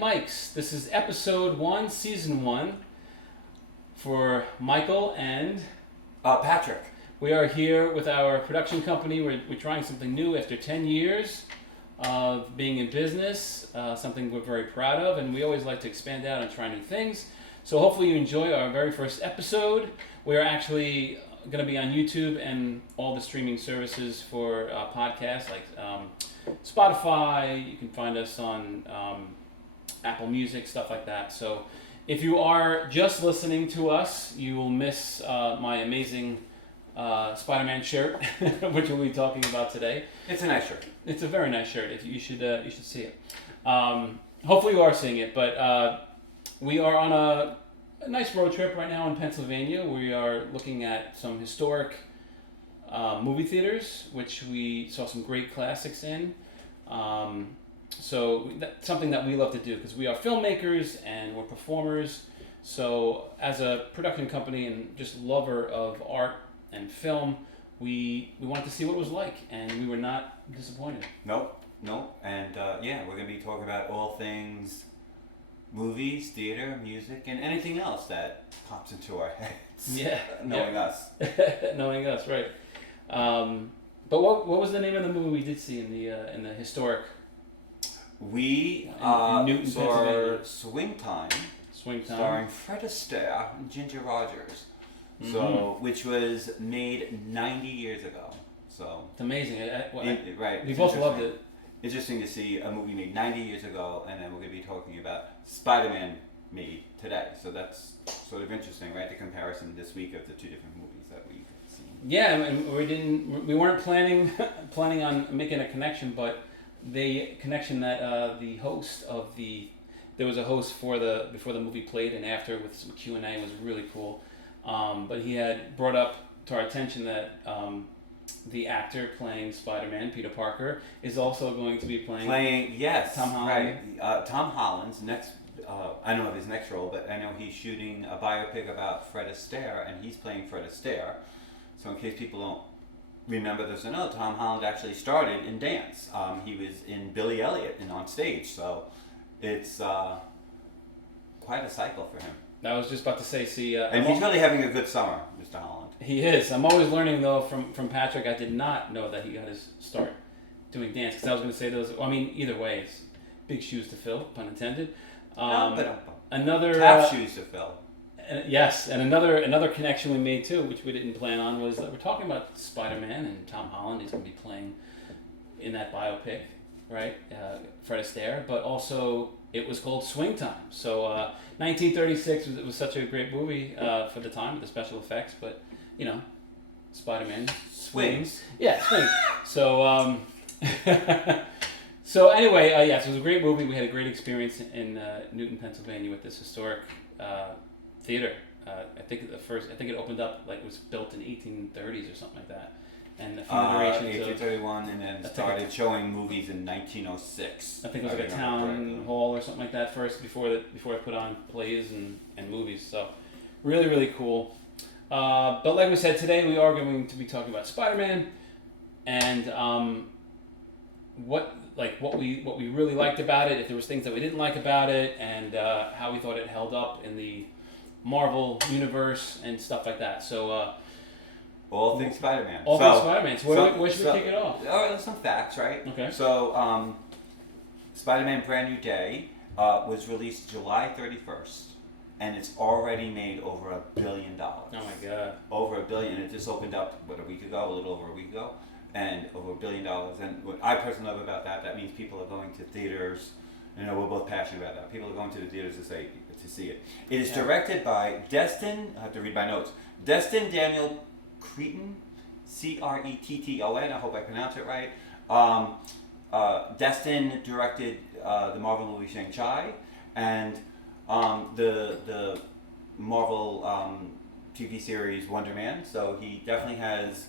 Light Mics. This is episode 1, season 1 for Michael and Patrick. We are here with our production company. We're trying something new after 10 years of being in business, something we're very proud of, and we always like to expand out and try new things. So hopefully you enjoy our very first episode. We are actually going to be on YouTube and all the streaming services for podcasts like Spotify. You can find us on Apple Music, stuff like that. So if you are just listening to us, you will miss my amazing Spiderman shirt, which we'll be talking about today. It's a nice shirt. It's a very nice shirt. You should see it. Hopefully you are seeing it, but we are on a nice road trip right now in Pennsylvania. We are looking at some historic movie theaters, which we saw some great classics in. So that's something that we love to do because we are filmmakers and we're performers. So as a production company and just lover of art and film, we wanted to see what it was like, and we were not disappointed. Nope. And we're going to be talking about all things movies, theater, music, and anything else that pops into our heads. Yeah. Knowing us. Knowing us, right. But what was the name of the movie we did see in the historic? We Newton, saw Swing Time, starring Fred Astaire and Ginger Rogers. Mm-hmm. So, which was made 90 years ago. So it's amazing. Right. We both loved it. Interesting to see a movie made 90 years ago, and then we're going to be talking about Spiderman made today. So that's sort of interesting, right? The comparison this week of the two different movies that we've seen. Yeah, and we weren't planning on making a connection, but the connection that the host of there was a host before the movie played and after with some Q&A was really cool. But he had brought up to our attention that the actor playing Spider-Man, Peter Parker, is also going to be playing yes, Tom Holland. Right. Tom Holland's next. I don't know of his next role, but I know he's shooting a biopic about Fred Astaire, and he's playing Fred Astaire. So in case people don't remember this or know, Tom Holland actually started in dance. He was in Billy Elliot and on stage, so it's quite a cycle for him. I was just about to say, and he's really having a good summer, Mr. Holland. He is. I'm always learning though from Patrick. I did not know that he got his start doing dance because I was going to say those. I mean, either way, it's big shoes to fill, pun intended. Another tough shoes to fill. Yes, and another connection we made too, which we didn't plan on, was that we're talking about Spider-Man and Tom Holland. He's going to be playing in that biopic, right? Fred Astaire, but also it was called Swing Time. So 1936 was such a great movie for the time with the special effects, but you know, Spider-Man swings. Yeah, swings. So so anyway, yes, it was a great movie. We had a great experience in Newton, Pennsylvania, with this historic theater. I think it opened up like it was built in 1830s or something like that, and a few iterations 1831, and then started showing movies in 1906. I think it was like a town hall or something like that first before I put on plays and movies. So really, really cool. But like we said, today we are going to be talking about Spider-Man and what we really liked about it, if there was things that we didn't like about it, and how we thought it held up in the Marvel universe and stuff like that. So all things Spider-Man. Things Spider-Man. So where should we kick it off? There's some facts, right? Okay. So Spider-Man Brand New Day was released July 31st. And it's already made over $1 billion. Oh my God! Over $1 billion. It just opened up a little over a week ago, and over $1 billion. And what I personally love about that means people are going to theaters. You know, we're both passionate about that. People are going to the theaters to see it. It is directed by Destin. I have to read my notes. Destin Daniel Cretton, Cretton. I hope I pronounce it right. Destin directed the Marvel movie Shang-Chi, and the Marvel TV series Wonder Man, so he definitely has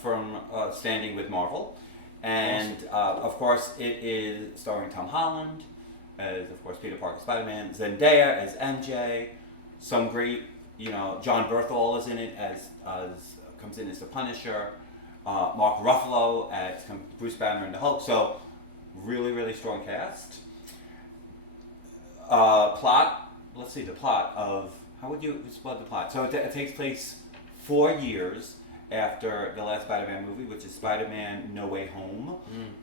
firm standing with Marvel. And of course it is starring Tom Holland as, of course, Peter Parker Spider-Man, Zendaya as MJ, some great, John Berthol is in it as comes in as the Punisher, Mark Ruffalo as Bruce Banner and the Hulk, so really, really strong cast. Plot. Let's see the plot of. How would you explain the plot? So it takes place 4 years after the last Spider-Man movie, which is Spider-Man No Way Home.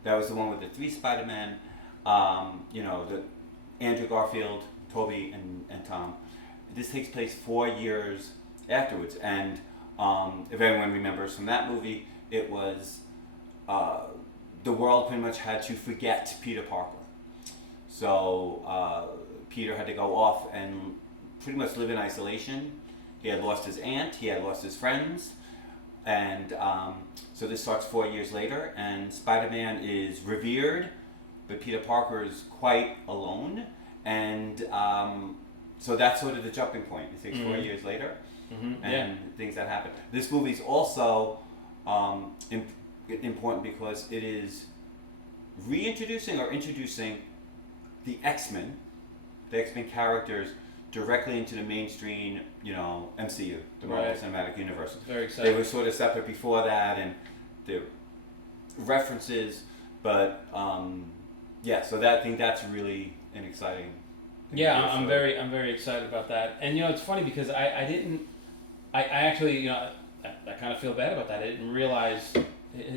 That was the one with the 3 Spider-Men. The Andrew Garfield, Tobey, and Tom. This takes place 4 years afterwards, and if anyone remembers from that movie, it was the world pretty much had to forget Peter Parker. So Peter had to go off and pretty much live in isolation. He had lost his aunt, he had lost his friends, and so this starts 4 years later, and Spider-Man is revered, but Peter Parker is quite alone, and so that's sort of the jumping point. It takes 4 years later, and things that happen. This movie's also important because it is reintroducing or introducing the X-Men characters directly into the mainstream, MCU, the Marvel Cinematic Universe. Very exciting. They were sort of separate before that, and the references, but so I think that's really an exciting thing. Yeah, I'm very excited about that. And it's funny because I actually, I kind of feel bad about that. I didn't realize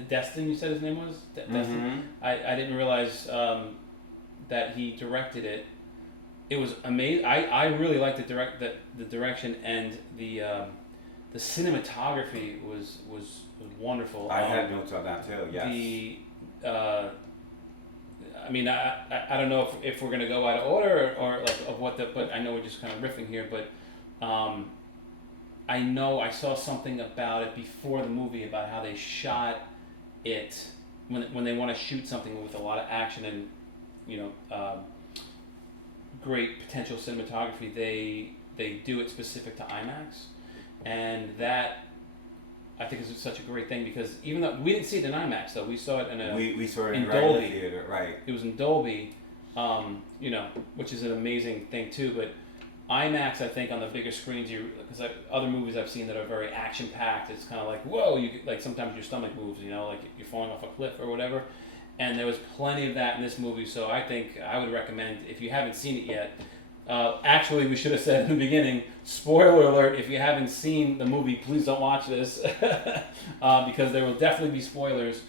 Destin, you said his name was Destin. I didn't realize that he directed it. It was amazing. I really liked the direction, and the cinematography was wonderful. I had notes on that too. Yes. I don't know if we're gonna go out of order or like of but I know we're just kind of riffing here. But I know I saw something about it before the movie about how they shot it when they want to shoot something with a lot of action and great potential cinematography. They do it specific to IMAX, and that I think is such a great thing because even though we didn't see it in IMAX though, we saw it in we saw it in Dolby theater, right? It was in Dolby, which is an amazing thing too. But IMAX, I think on the bigger screens, because other movies I've seen that are very action packed, it's kind of like whoa, like sometimes your stomach moves, like you're falling off a cliff or whatever. And there was plenty of that in this movie, so I think I would recommend, if you haven't seen it yet, actually we should have said in the beginning, spoiler alert, if you haven't seen the movie, please don't watch this, because there will definitely be spoilers,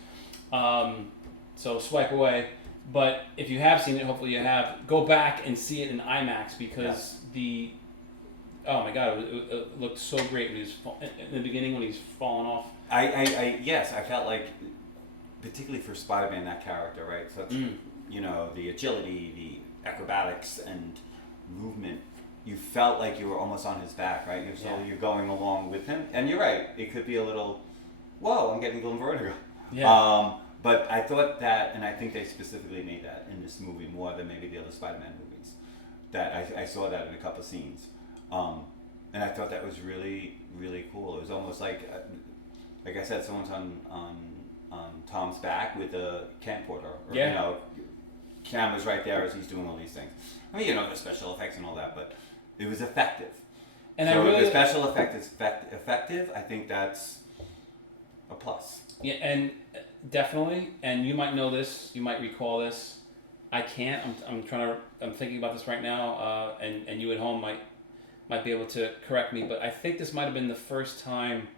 so swipe away. But if you have seen it, hopefully you have, go back and see it in IMAX, because oh my god, it looked so great when in the beginning when he's falling off. I felt like, particularly for Spider-Man, that character, right? So, the agility, the acrobatics, and movement. You felt like you were almost on his back, right? You're going along with him, and you're right. It could be a little, whoa, I'm getting a little vertigo. Yeah. But I thought that, and I think they specifically made that in this movie more than maybe the other Spider-Man movies. That I saw that in a couple of scenes, and I thought that was really, really cool. It was almost like I said, someone's on Tom's back with a camcorder, or camera's right there as he's doing all these things. I mean, the special effects and all that, but it was effective. And so if the special effect is effective, I think that's a plus. Yeah, and definitely. And you might know this, you might recall this. I can't. I'm thinking about this right now, and you at home might be able to correct me, but I think this might have been the first time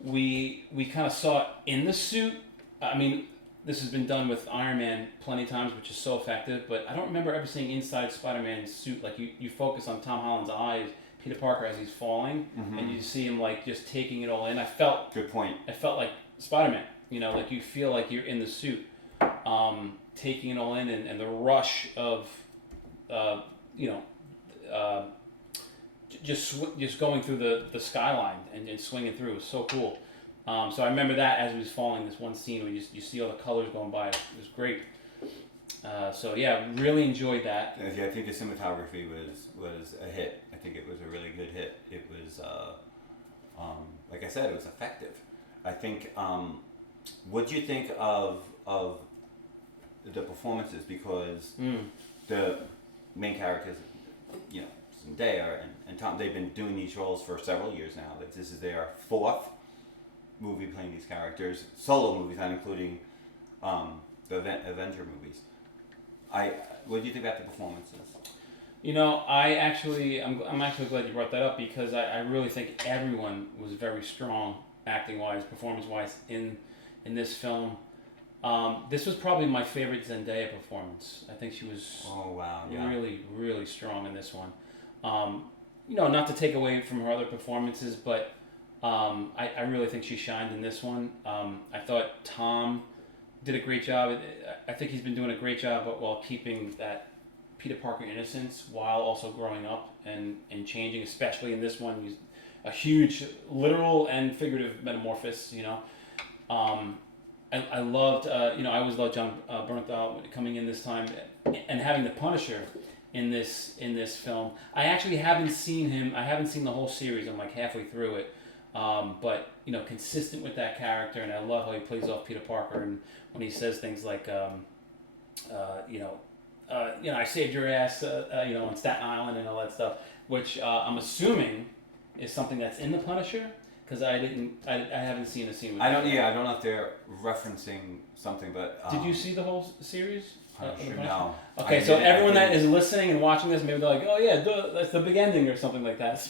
we kind of saw it in the suit. I mean, this has been done with Iron Man plenty of times, which is so effective, but I don't remember ever seeing inside Spider-Man's suit. Like, you focus on Tom Holland's eyes, Peter Parker, as he's falling, and you see him, like, just taking it all in. Good point. I felt like Spider-Man, like you feel like you're in the suit, taking it all in, and the rush of, just going through the skyline and swinging through. It was so cool. So I remember that as he was falling, this one scene where you see all the colors going by. It was great. So yeah, really enjoyed that. Yeah, I think the cinematography was a hit. I think it was a really good hit. It was, like I said, it was effective. I think. What do you think of the performances? Because the main characters, Zendaya and Tom, they've been doing these roles for several years now. This is their 4th movie playing these characters, solo movies, not including the Avenger movies. What do you think about the performances? I'm actually glad you brought that up because I really think everyone was very strong, acting wise, performance wise, in this film. This was probably my favorite Zendaya performance. I think she was Oh wow, yeah. really, really strong in this one. Not to take away from her other performances, but I really think she shined in this one. I thought Tom did a great job. I think he's been doing a great job while keeping that Peter Parker innocence while also growing up and changing, especially in this one. He's a huge literal and figurative metamorphosis, I loved, I always loved John Bernthal coming in this time and having the Punisher in this film. I actually haven't seen him. I haven't seen the whole series. I'm like halfway through it, but consistent with that character, and I love how he plays off Peter Parker and when he says things like, I saved your ass, on Staten Island and all that stuff, which I'm assuming is something that's in the Punisher. Because I haven't seen a scene with I don't know if they're referencing something, but did you see the whole series? Sure, no. Okay, so everyone that is listening and watching this, maybe they're like, "Oh yeah, that's the big ending" or something like that.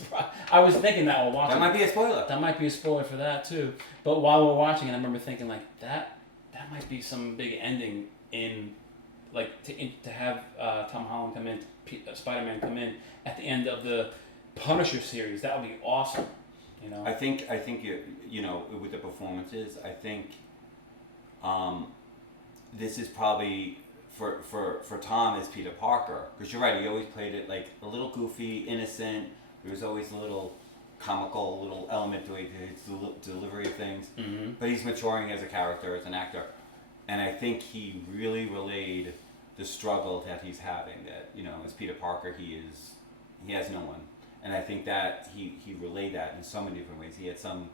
I was thinking that while watching. That might be a spoiler. That might be a spoiler for that too. But while we're watching it, I remember thinking like that might be some big ending in, like to have Tom Holland come in, Spider-Man come in at the end of the Punisher series. That would be awesome. I think with the performances, I think this is probably for Tom as Peter Parker, because you're right, he always played it like a little goofy, innocent. There was always a little comical little element to his delivery of things. Mm-hmm. But he's maturing as a character, as an actor, and I think he really relayed the struggle that he's having. That as Peter Parker, he has no one. And I think that he relayed that in so many different ways. He had some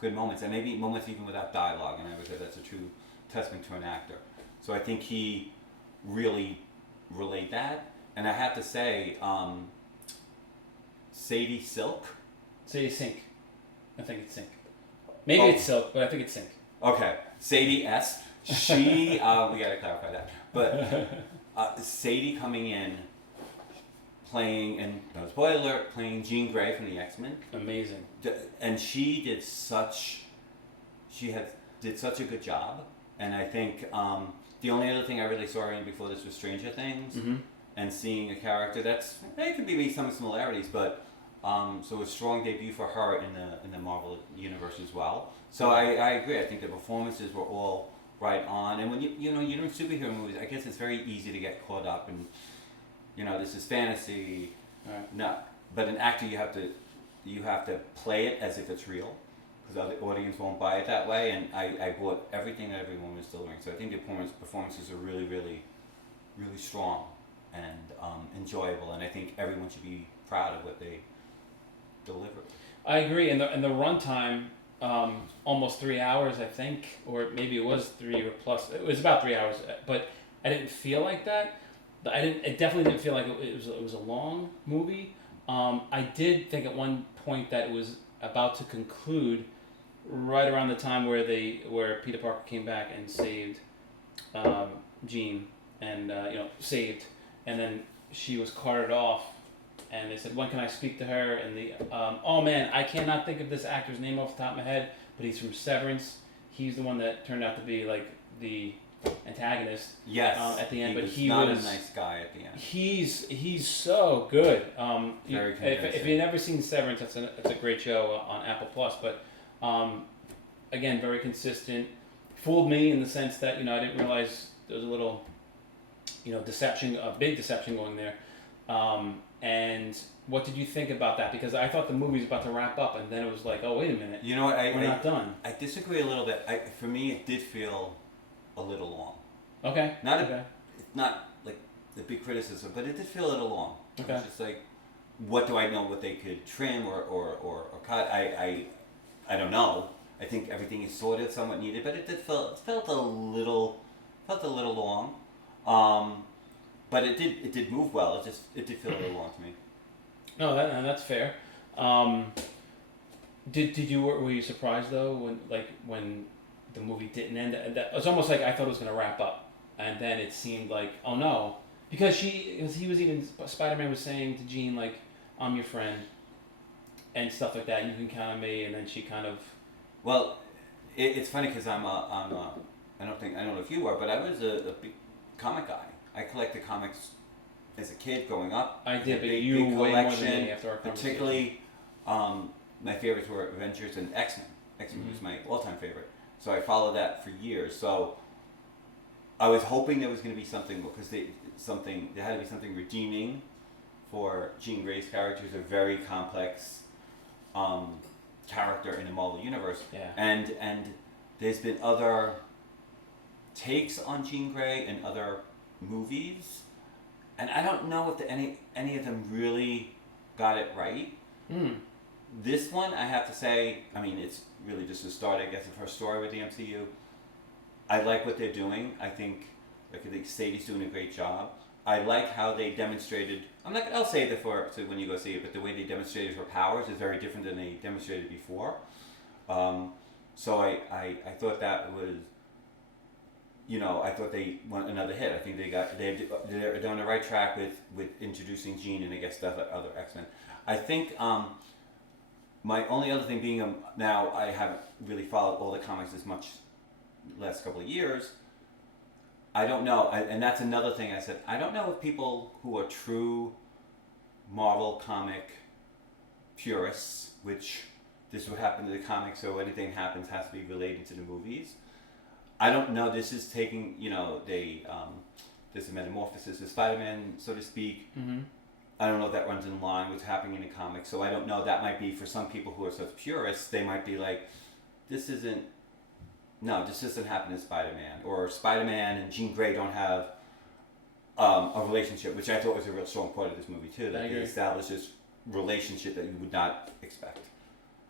good moments, and maybe moments even without dialogue, and I would say that's a true testament to an actor. So I think he really relayed that. And I have to say, Sadie Silk. Sadie Sink. I think it's Sink. Maybe it's Silk, but I think it's Sink. Okay, Sadie S. She, we gotta clarify that. But Sadie coming in, playing, and no spoiler alert, playing Jean Grey from the X-Men. Amazing. And she did such a good job. And I think the only other thing I really saw her in before this was Stranger Things, mm-hmm. and seeing a character it could be some similarities, but so a strong debut for her in the Marvel universe as well. So I agree. I think the performances were all right on. And when you're in superhero movies, I guess it's very easy to get caught up in, this is fantasy. Right. No, but an actor you have to play it as if it's real, because the audience won't buy it that way. And I bought everything that everyone was delivering. So I think the performances are really, really, really strong and enjoyable. And I think everyone should be proud of what they delivered. I agree. And the runtime, almost 3 hours, I think, or maybe it was 3 or plus. It was about 3 hours, but I didn't feel like that. It definitely didn't feel like it was a long movie. I did think at one point that it was about to conclude, right around the time where Peter Parker came back and saved Jean, and saved, and then she was carted off, and they said, "When can I speak to her?" And oh man, I cannot think of this actor's name off the top of my head, but he's from Severance. He's the one that turned out to be like the antagonist. Yes. At the end, he was not a nice guy at the end. He's so good. Very convincing. If you've never seen Severance, it's a great show on Apple Plus. But again, very consistent. Fooled me in the sense that I didn't realize there was a little deception, a big deception going there. And what did you think about that? Because I thought the movie was about to wrap up, and then it was like, oh wait a minute, you know what? We're not done. I disagree a little bit. For me, it did feel a little long. Okay. It's not like the big criticism, but it did feel a little long. Okay. It was just like, what do I know? What they could trim or cut? I don't know. I think everything is sorted, somewhat needed, but it felt a little long. But it did move well. It did feel a little long to me. No, that's fair. Were you surprised though when the movie didn't end? It's almost like I thought it was going to wrap up, and then it seemed like, oh no, because he was even Spider-Man was saying to Jean like, "I'm your friend," and stuff like that. You can count on me, and then she kind of. Well, it's funny because I don't know if you were, but I was a big comic guy. I collected comics as a kid growing up. I did, but big, you big way more than collection. me after our conversation. Particularly, my favorites were Avengers and X-Men. X-Men was my all-time favorite. So I followed that for years. So I was hoping there was going to be something because there had to be something redeeming for Jean Grey's character. Who's a very complex character in the Marvel universe. Yeah. And there's been other takes on Jean Grey in other movies, and I don't know if any of them really got it right. This one, I have to say, I mean, it's really just the start, I guess, of her story with the MCU. I like what they're doing. I think Sadie's doing a great job. I like how they demonstrated. I'll save it for when you go see it, but the way they demonstrated her powers is very different than they demonstrated before. So I thought that was, I thought they went another hit. I think they're on the right track with introducing Jean and I guess the other X-Men. I think my only other thing being now I haven't really followed all the comics as much last couple of years. I don't know, and that's another thing I said. I don't know if people who are true Marvel comic purists, which this would happen to the comics, so anything happens has to be related to the movies. I don't know. This is taking, there's a metamorphosis of Spider-Man, so to speak. Mm-hmm. I don't know if that runs in line with what's happening in the comics, so I don't know. That might be for some people who are such purists. They might be like, this doesn't happen to Spider-Man, or Spider-Man and Jean Grey don't have a relationship, which I thought was a real strong part of this movie too. That they established this relationship that you would not expect.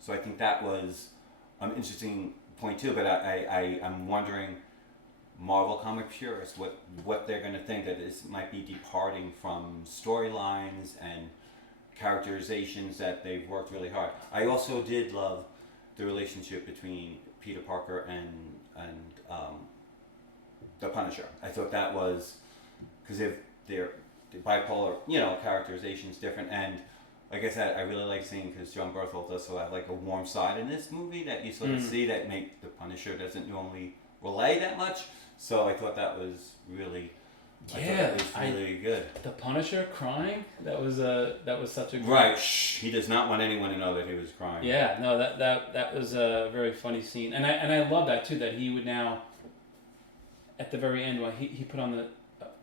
So I think that was an interesting point too. But I'm wondering, Marvel comic purists, what they're going to think, that this might be departing from storylines and characterizations that they've worked really hard. I also did love the relationship between Peter Parker and the Punisher. I thought that was, because they're bipolar, characterization's different, and like I said, I really like seeing, because John Berthold does so have like a warm side in this movie that you sort of see that make the Punisher doesn't normally relay that much. So I thought that was really, really good. The Punisher crying, that was such a right. He does not want anyone to know that he was crying. Yeah, no, that was a very funny scene, and I love that too. That he would now, at the very end, when he put on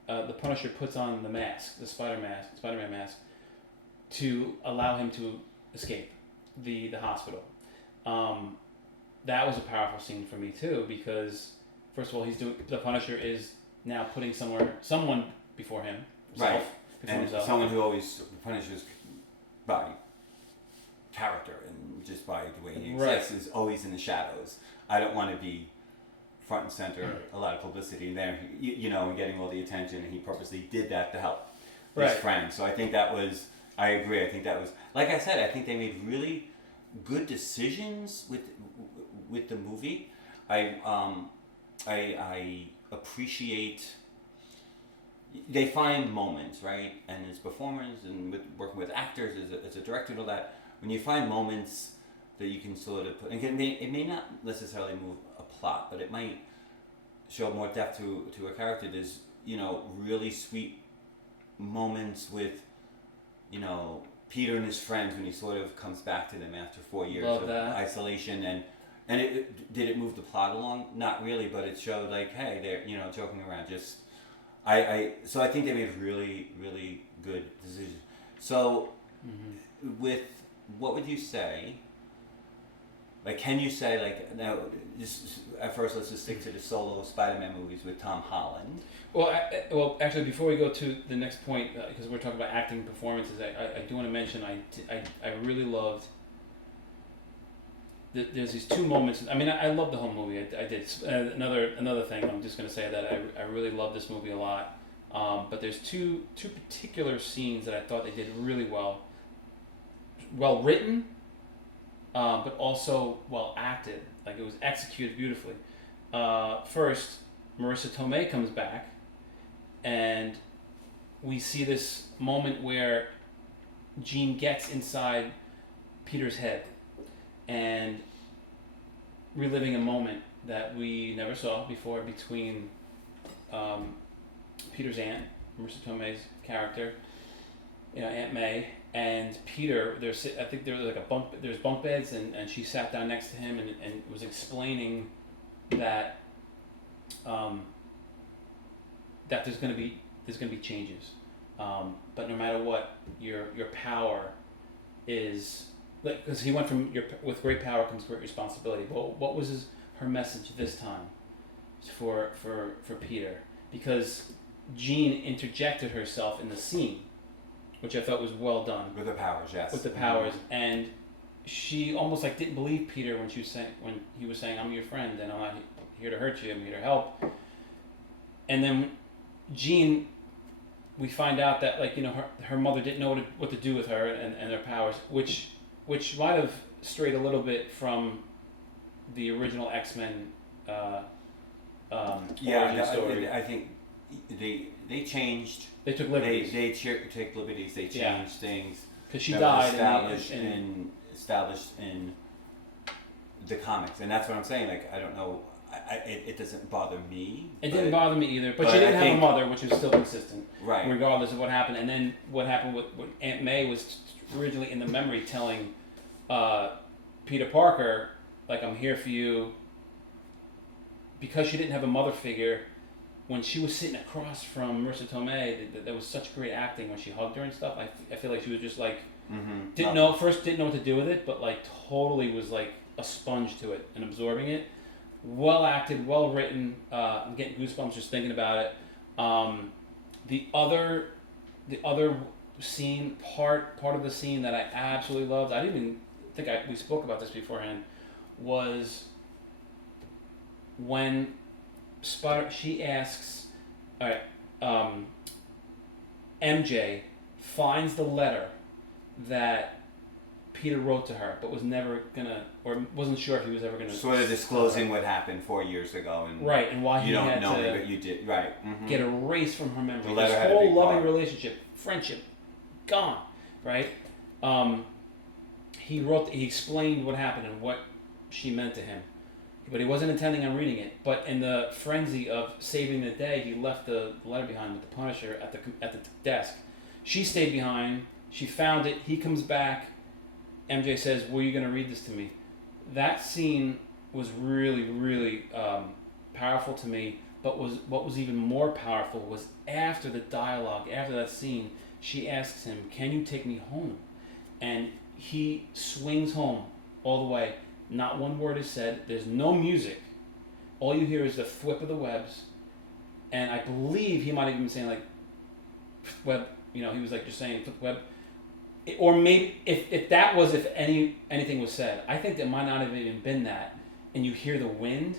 the Punisher puts on the mask, the Spider-Man mask, to allow him to escape the hospital. That was a powerful scene for me too, because first of all, the Punisher is now putting someone before him, right, before and himself. Someone who always punishes by character and just by the way he exists is always in the shadows. I don't want to be front and center, a lot of publicity in there, and getting all the attention, and he purposely did that to help his friend. So I think I agree. I think that was, like I said, I think they made really good decisions with the movie. I appreciate, they find moments, right? And as performers and working with actors as a director and all that, when you find moments that you can sort of put, and it may not necessarily move a plot, but it might show more depth to a character. There's, really sweet moments with, Peter and his friends when he sort of comes back to them after 4 years of isolation, and did it move the plot along? Not really, but it showed like, hey, they're joking around. Just so I think they made really, really good decisions. So with what would you say? Like, can you say, like, now, just at first, let's just stick to the solo Spider-Man movies with Tom Holland. Well, actually, before we go to the next point, because we're talking about acting performances, I do want to mention I really loved. There's these two moments. I mean, I love the whole movie. I did. Another thing, I'm just going to say that I really love this movie a lot. But there's two particular scenes that I thought they did really well. Well written. But also well acted. Like, it was executed beautifully. First, Marissa Tomei comes back, and we see this moment where Jean gets inside Peter's head and reliving a moment that we never saw before between Peter's aunt, Marissa Tomei's character, Aunt May, and Peter. I think there was like there's bunk beds, and she sat down next to him and was explaining that that there's gonna be changes, but no matter what, your power is, because he went from with great power comes great responsibility. But what was her message this time for Peter? Because Jean interjected herself in the scene, which I thought was well done. With the powers, yes. With the powers, and she almost like didn't believe Peter when when he was saying, "I'm your friend, and I'm not here to hurt you. I'm here to help." And then Jean, we find out that her mother didn't know what to do with her and their powers, which might have strayed a little bit from the original X-Men. Origin story. I think they changed. They took liberties. They take liberties. They changed things. Because she died established in the comics, and that's what I'm saying. Like, I don't know. It doesn't bother me. It didn't bother me either. But she didn't have a mother, which was still consistent, right? Regardless of what happened. And then what happened with Aunt May was originally in the memory telling Peter Parker, like, "I'm here for you." Because she didn't have a mother figure, when she was sitting across from Marissa Tomei, there was such great acting when she hugged her and stuff. I feel like she was just like, didn't know what to do with it, but like totally was like a sponge to it and absorbing it. Well acted, well written. I'm getting goosebumps just thinking about it. The other scene, part of the scene that I absolutely loved, I didn't even think we spoke about this beforehand, was when she asks, all right, MJ finds the letter that Peter wrote to her, but was never gonna, or wasn't sure if he was ever gonna. Sort of disclosing what happened 4 years ago, and right, and why he had know to me, but you did, right? Mm-hmm. Get erased from her memory. The letter this had a whole big loving part. relationship, friendship, gone, right? He explained what happened and what she meant to him, but he wasn't intending on reading it. But in the frenzy of saving the day, he left the letter behind with the Punisher at the desk. She stayed behind. She found it. He comes back. MJ says, "Were you going to read this to me?" That scene was really, really powerful to me. But what was even more powerful was after the dialogue, after that scene, she asks him, "Can you take me home?" And he swings home all the way. Not one word is said. There's no music. All you hear is the thwip of the webs. And I believe he might have even been saying like, web, he was like just saying web. Or maybe if anything was said, I think there might not have even been that. And you hear the wind,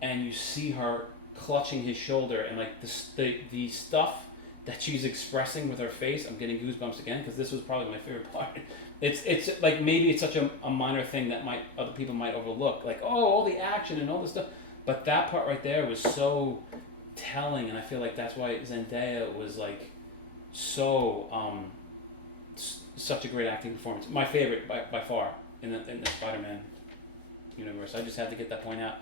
and you see her clutching his shoulder, and like the stuff that she's expressing with her face. I'm getting goosebumps again because this was probably my favorite part. It's like maybe it's such a minor thing that other people might overlook, like, oh, all the action and all this stuff, but that part right there was so telling, and I feel like that's why Zendaya was like so such a great acting performance. My favorite by far in the Spider-Man universe. I just had to get that point out.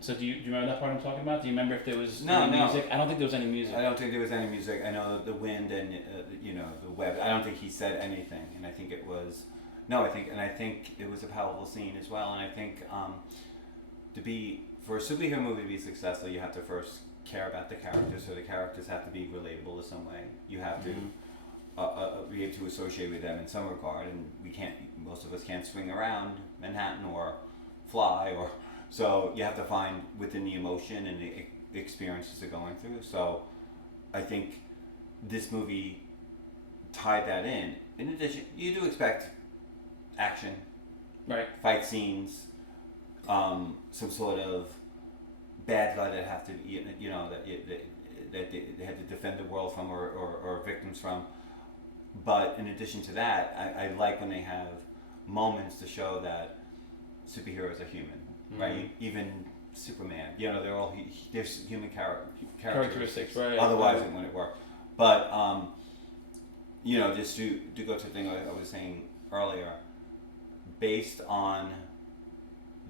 So do you remember that part I'm talking about? Do you remember if there was any music? I don't think there was any music. I don't think there was any music. I know the wind and the web. I don't think he said anything, and I think it was I think it was a powerful scene as well. And I think for a superhero movie to be successful, you have to first care about the characters. So the characters have to be relatable in some way. You have to be able to associate with them in some regard, and most of us can't swing around Manhattan or fly or. So you have to find within the emotion and the experiences they're going through. So I think this movie tied that in. In addition, you do expect action, right? Fight scenes, some sort of bad guy that have to, that they had to defend the world from or victims from. But in addition to that, I like when they have moments to show that superheroes are human. Right, even Superman. You know, they're all there's human Characteristics, right? Otherwise, right. it wouldn't work. But you know, just to go to the thing I was saying earlier, based on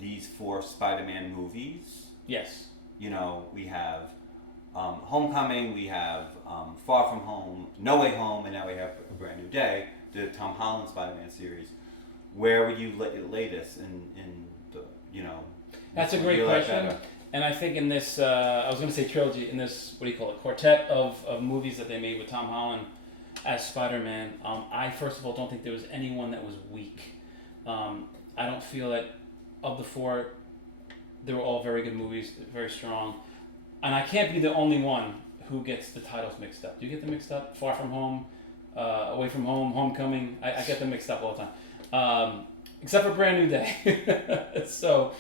these 4 Spider-Man movies, Yes. you know, we have Homecoming, we have Far From Home, No Way Home, and now we have A Brand New Day, the Tom Holland Spider-Man series. Where would you lay this in the, you know? That's a great question. And I think in this, I was going to say trilogy, in this, what do you call it, quartet of movies that they made with Tom Holland as Spider-Man, I first of all don't think there was anyone that was weak. I don't feel that of the 4, they were all very good movies, very strong. And I can't be the only one who gets the titles mixed up. Do you get them mixed up? Far From Home, Away From Home, Homecoming. I get them mixed up all the time. Except for Brand New Day. So,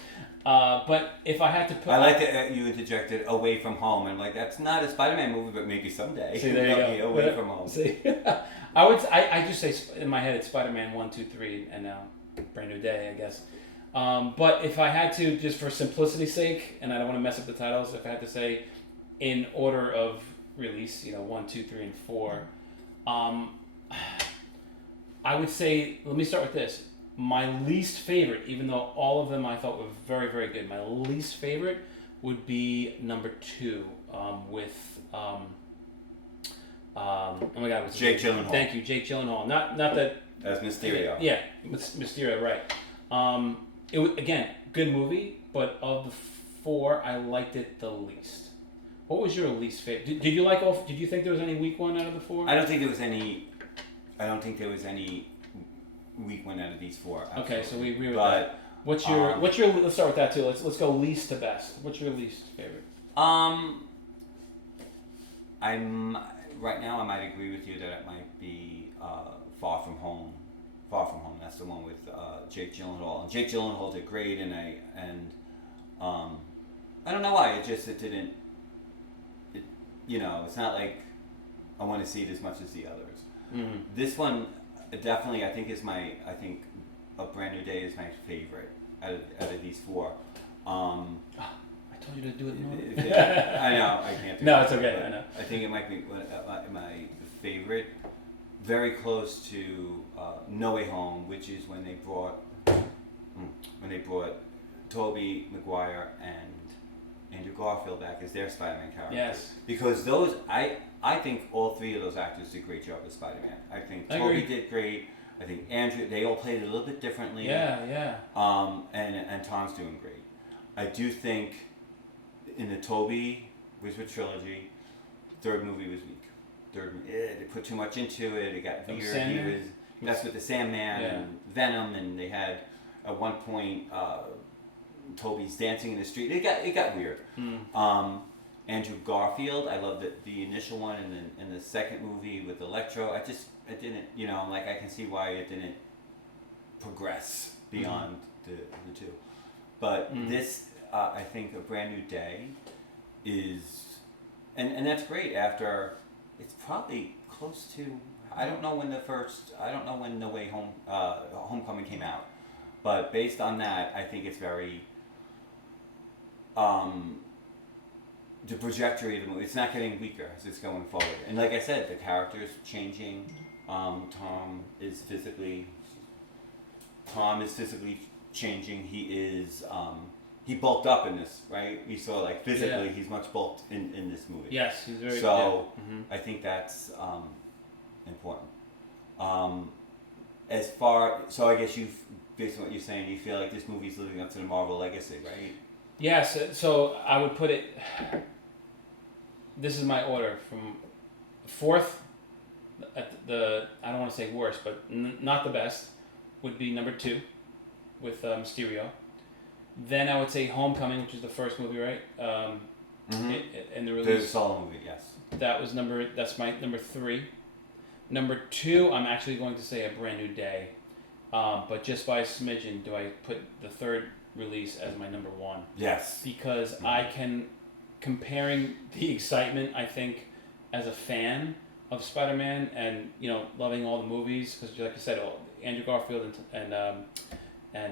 but if I had to put... I like that you interjected Away From Home, and like, that's not a Spider-Man movie, but maybe someday. See, there you go. Away From Home. See, I just say, in my head, it's Spider-Man 1, 2, 3, and now Brand New Day, I guess. But if I had to, just for simplicity's sake, and I don't want to mess up the titles, if I had to say in order of release, you know, 1, 2, 3, and 4, I would say, let me start with this. My least favorite, even though all of them I thought were very, very good, my least favorite would be number 2 with, oh my God, what's his Jake name? Gyllenhaal. Thank you, Jake Gyllenhaal. Not that... As Mysterio. Yeah, Mysterio, right. It was, again, good movie, but of the 4, I liked it the least. What was your least favorite? Did you like all? Did you think there was any weak one out of the 4? I don't think there was any weak one out of these 4. Absolutely. Okay, so we agree with but, that. What's your? Let's start with that too. Let's go least to best. What's your least favorite? I'm right now. I might agree with you that it might be Far From Home. Far From Home. That's the one with Jake Gyllenhaal. And Jake Gyllenhaal did great, and I don't know why. It didn't. You know, it's not like I want to see it as much as the others. Mm-hmm. This one definitely, I think A Brand New Day is my favorite out of these 4. I told you to do it more. I know, I can't do it. No, it's okay, I know. I think it might be my favorite. Very close to No Way Home, which is when they brought Tobey Maguire and Andrew Garfield back as their Spider-Man characters. Yes. Because those, I think all 3 of those actors did a great job as Spider-Man. I think Tobey did great. I think Andrew, they all played it a little bit differently. Yeah. And Tom's doing great. I do think in the Tobey Wizard trilogy, 3rd movie was weak. They put too much into it. It got weird. That's with the Sandman and Venom, and they had at one point Toby's dancing in the street. It got weird. Andrew Garfield, I loved the initial one, and then in the second movie with Electro, it didn't, you know, like I can see why it didn't progress beyond the 2. But this, I think A Brand New Day is, and that's great after, it's probably close to, I don't know when No Way Home, Homecoming came out, but based on that, I think it's very, the trajectory of the movie, it's not getting weaker as it's going forward. And like I said, the character's changing. Tom is physically changing. He bulked up in this, right? We saw like physically he's much bulked in this movie. Yes, he's very. So I think that's important. So I guess based on what you're saying, you feel like this movie's living up to the Marvel legacy, right? Yes, so I would put it. This is my order from 4th. I don't want to say worst, but not the best, would be number 2, with Mysterio. Then I would say Homecoming, which is the first movie, right? And the release. The solo movie, yes. That's my number 3. Number 2, I'm actually going to say A Brand New Day, but just by a smidgen, do I put the 3rd release as my number 1? Yes. Because I can, comparing the excitement, I think, as a fan of Spider-Man and, you know, loving all the movies, because like I said, Andrew Garfield and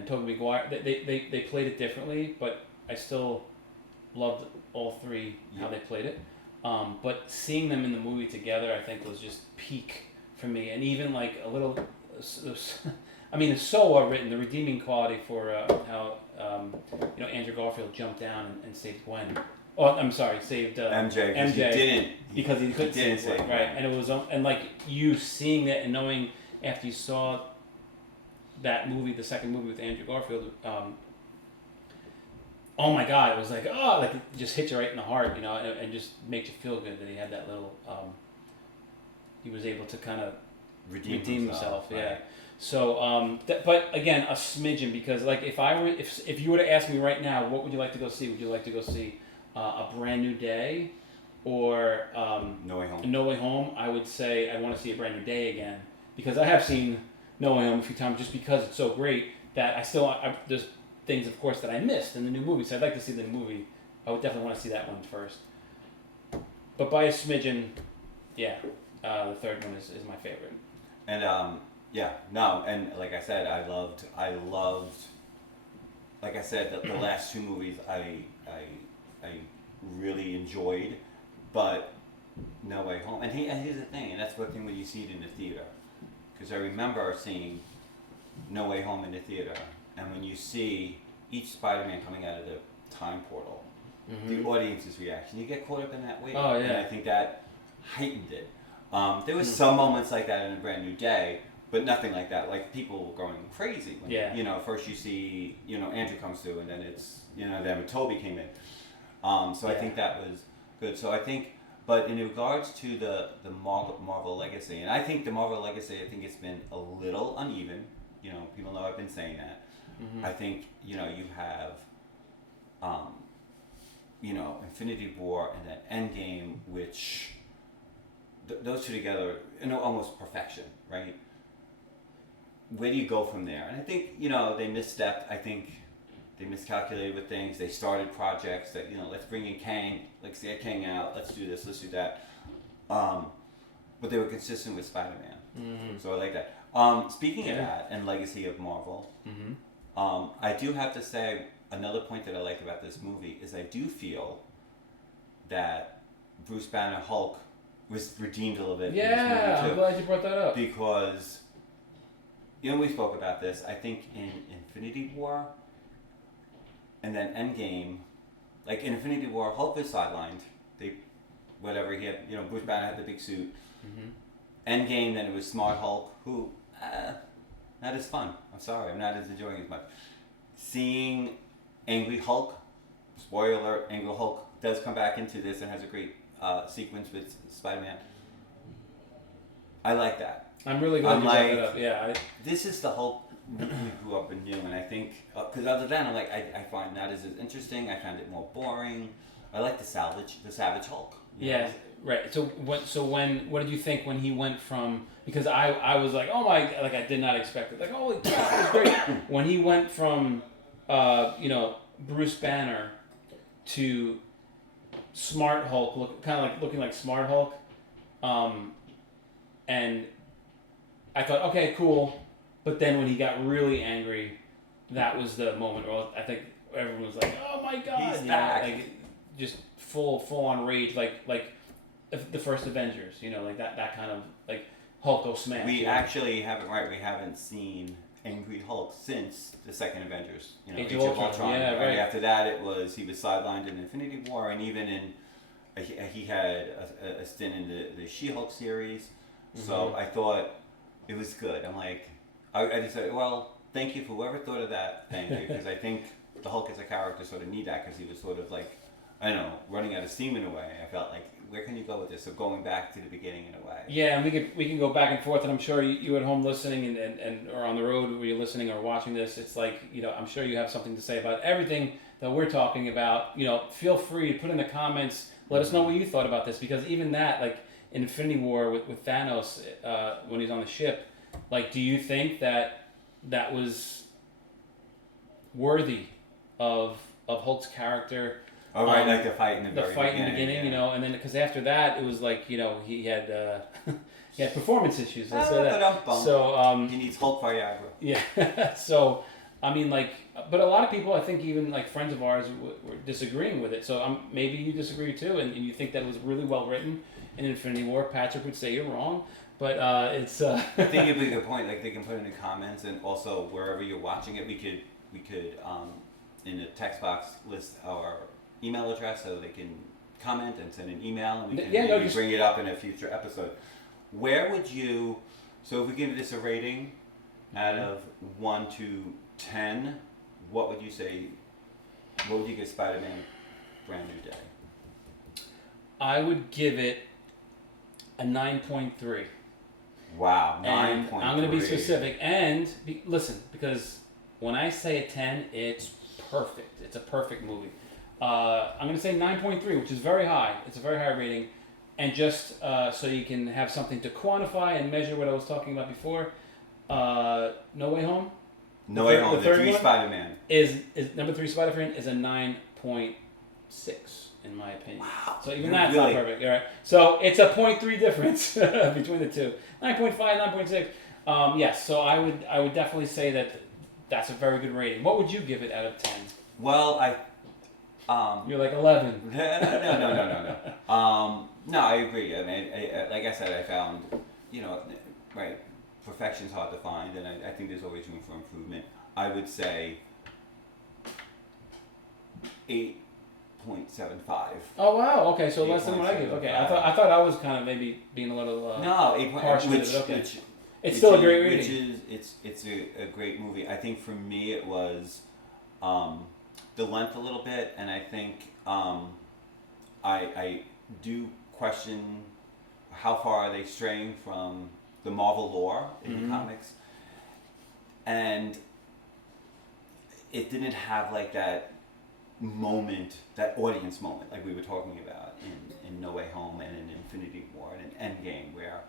Tobey Maguire, they played it differently, but I still loved all three how they played it. But seeing them in the movie together, I think, was just peak for me. And even like a little, I mean, it's so well written. The redeeming quality for how Andrew Garfield jumped down and saved Gwen. Oh, I'm sorry, saved MJ. Because he couldn't didn't save Gwen, save right? Gwen. And it was and like you seeing that and knowing after you saw that movie, the second movie with Andrew Garfield. Oh my God! It was like like it just hit you right in the heart, and just makes you feel good that he had that little. He was able to kind of redeem himself. Right. Yeah. So, but again, a smidgen, because like if you were to ask me right now, what would you like to go see? Would you like to go see A Brand New Day, or No Way Home? No Way Home? I would say I want to see A Brand New Day again, because I have seen No Way Home a few times just because it's so great that there's things, of course, that I missed in the new movie. So I'd like to see the new movie. I would definitely want to see that one first. But by a smidgen, yeah, the third one is my favorite. And and like I said, I loved, like I said, the last two movies I really enjoyed, but No Way Home. And here's the thing, and that's the thing when you see it in the theater, because I remember seeing No Way Home in the theater, and when you see each Spider-Man coming out of the time portal, the audience's reaction, you get caught up in that wave. Oh, yeah. And I think that heightened it. There was some moments like that in A Brand New Day, but nothing like that. Like, people were going crazy when first you see Andrew comes through, and then it's then Toby came in. So I think that was good. So I think, but in regards to the Marvel legacy, and I think the Marvel legacy, I think it's been a little uneven. People know I've been saying that. I think you have Infinity War and then Endgame, which those two together, almost perfection, right? Where do you go from there? And I think they misstepped. I think they miscalculated with things. They started projects that let's bring in Kang, let's get Kang out, let's do this, let's do that. But they were consistent with Spider-Man, so I like that. Speaking of that and legacy of Marvel, I do have to say another point that I like about this movie is I do feel that Bruce Banner Hulk was redeemed a little bit. Yeah, in this movie too, I'm glad you brought that up. because we spoke about this. I think in Infinity War and then Endgame, like in Infinity War, Hulk was sidelined. He had, Bruce Banner had the big suit. Endgame, then it was Smart Hulk, who not as fun. I'm sorry, I'm not as enjoying as much. Seeing Angry Hulk, spoiler alert, Angry Hulk does come back into this and has a great sequence with Spider-Man. I like that. I'm really glad you brought that up. Yeah. This is the Hulk we grew up and knew, and I think, because other than, I'm like, I find that as interesting, I found it more boring. I like the Savage Hulk. Yeah, right. So what did you think when he went from, because I was like, oh my, like I did not expect it. Like, holy crap, it was great. When he went from, Bruce Banner to Smart Hulk, looking like Smart Hulk, and I thought, okay, cool. But then when he got really angry, that was the moment where I think everyone was like, oh my God. He's back. Like, just full on rage, like the first Avengers, like that kind of, like, Hulk go smash. We actually have it right. We haven't seen Angry Hulk since the second Avengers. Age of Ultron. Yeah, right. After that, he was sidelined in Infinity War, and even in he had a stint in the She-Hulk series. So I thought it was good. I'm like, I just said, well, thank you for whoever thought of that. Thank you, because I think the Hulk as a character sort of need that, because he was sort of like, I don't know, running out of steam in a way. I felt like, where can you go with this? So going back to the beginning in a way. Yeah, and we can go back and forth, and I'm sure you at home listening and or on the road where you're listening or watching this, it's like, I'm sure you have something to say about everything that we're talking about. Feel free to put in the comments. Let us know what you thought about this, because even that, like in Infinity War with Thanos, when he's on the ship, like, do you think that was worthy of Hulk's character? Oh, right, like the fight in the very fight in the beginning, yeah. And then because after that it was like, he had he had performance issues. Let's say that. So he needs Hulk Viagra. Yeah. So I mean, like, but a lot of people, I think, even like friends of ours, were disagreeing with it. So maybe you disagree too, and you think that it was really well written in Infinity War. Patrick would say you're wrong, but it's. I think it'd be a good point. Like they can put in the comments, and also wherever you're watching it, we could in the text box list our email address so they can comment and send an email, and we can maybe bring it up in a future episode. Where would you? So if we give this a rating out of 1 to 10, what would you say? What would you give Spider-Man Brand New Day? I would give it a 9.3. Wow, 9.3. I'm going to be specific and listen, because when I say a 10, it's perfect. It's a perfect movie. I'm going to say 9.3, which is very high. It's a very high rating. And just so you can have something to quantify and measure what I was talking about before, No Way Home. No Way Home, the 3 Spider-Man. Is number 3 Spider-Man is a 9.6 in my opinion. Wow. So even that's not perfect. All right. So it's a 0.3 difference between the two. 9.5, 9.6. Yes. So I would definitely say that that's a very good rating. What would you give it out of 10? Well, You're like 11. No. No, I agree. I mean, like I said, I found, right, perfection's hard to find, and I think there's always room for improvement. I would say 8.75. Oh wow. Okay, so less than what I give. Okay, I thought I was kind of maybe being a little no, harsh with it. Okay. It's still a great rating. It's a great movie. I think for me it was the length a little bit, and I think I do question how far are they straying from the Marvel lore in the comics, and it didn't have like that moment, that audience moment, like we were talking about in No Way Home and in Infinity War and in Endgame, where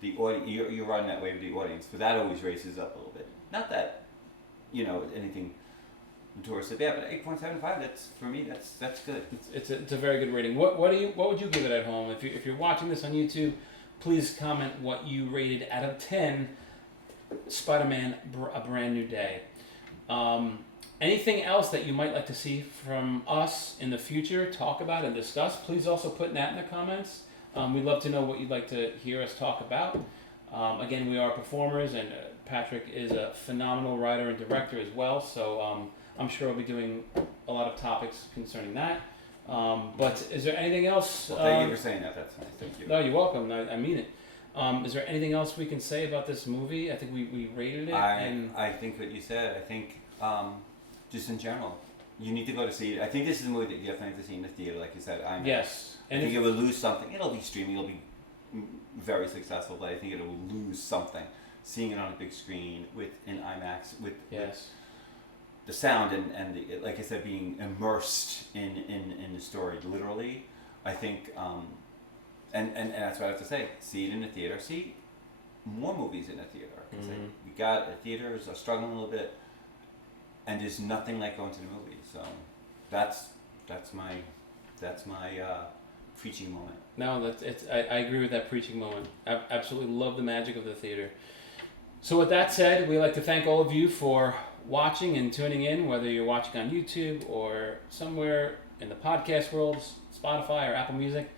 the audience you're riding that wave of the audience, but that always races up a little bit. Not that anything notoriously bad, but 8.75. That's for me. That's good. It's a very good rating. What would you give it at home? If you're watching this on YouTube, please comment what you rated out of 10. Spider-Man: A Brand New Day. Anything else that you might like to see from us in the future, talk about and discuss, please also put that in the comments. We'd love to know what you'd like to hear us talk about. Again, we are performers, and Patrick is a phenomenal writer and director as well, so I'm sure we'll be doing a lot of topics concerning that. But is there anything else? Well, thank you for saying that. That's nice. Thank you. No, you're welcome. I mean it. Is there anything else we can say about this movie? I think we rated it. I think what you said. I think just in general, you need to go to see it. I think this is a movie that you definitely have to see in the theater, like you said. Yes. I think it will lose something. It'll be streaming. It'll be very successful, but I think it will lose something. Seeing it on a big screen in IMAX with the sound and the, like I said, being immersed in the story literally. I think and that's what I have to say. See it in the theater. See more movies in the theater. We got the theaters are struggling a little bit, and there's nothing like going to the movies. So that's my preaching moment. No, I agree with that preaching moment. I absolutely love the magic of the theater. So with that said, we'd like to thank all of you for watching and tuning in, whether you're watching on YouTube or somewhere in the podcast world, Spotify or Apple Music.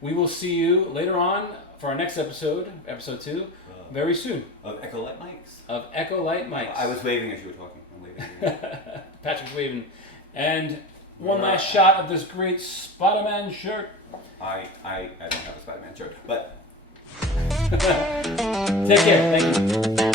We will see you later on for our next episode, episode 2, very soon. Of Echo Light Mics. Of Echo Light Mics. I was waving as you were talking. I'm waving. Patrick's waving. And one last shot of this great Spider-Man shirt. I don't have a Spider-Man shirt, but take care. Thank you.